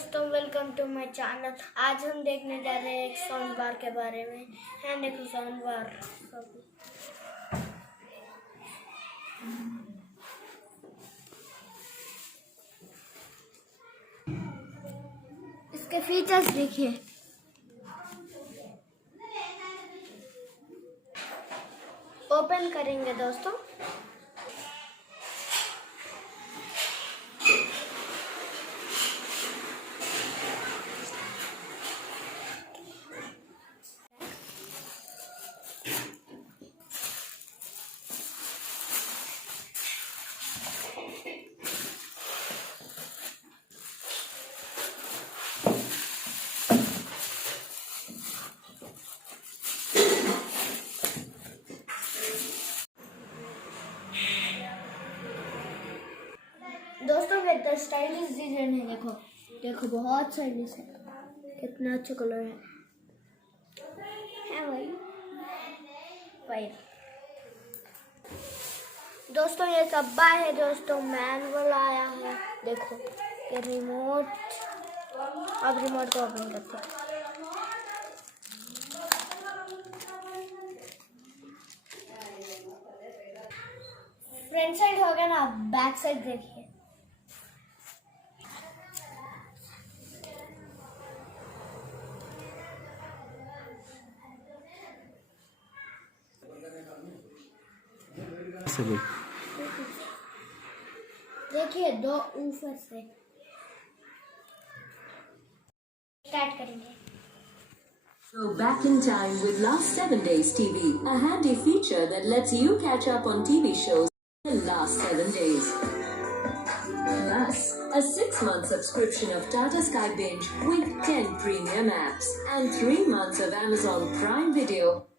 दोस्तों, welcome to my channel. आज हम देखने जा रहे हैं एक साउंड बार के बारे में। है देखो साउंड बार। इसके फीचर्स देखिए। ओपन करेंगे दोस्तों। दोस्तों ये तो स्टाइलिश डिजाइन है। देखो देखो बहुत स्टाइलिश है। कितना अच्छा कलर है भाई। दोस्तों ये डब्बा है दोस्तों, मैनुअल आया है। देखो ये रिमोट। अब रिमोट को ओपन करते हैं। फ्रंट साइड हो गया ना, बैक साइड देखिए। देखिए दो ऊपर से स्टार्ट करेंगे। Go back in time with Last 7 Days TV, a handy feature that lets you catch up on TV shows in the last 7 days. Plus, a 6-month subscription of Tata Sky Binge with 10 premium apps and 3 months of Amazon Prime Video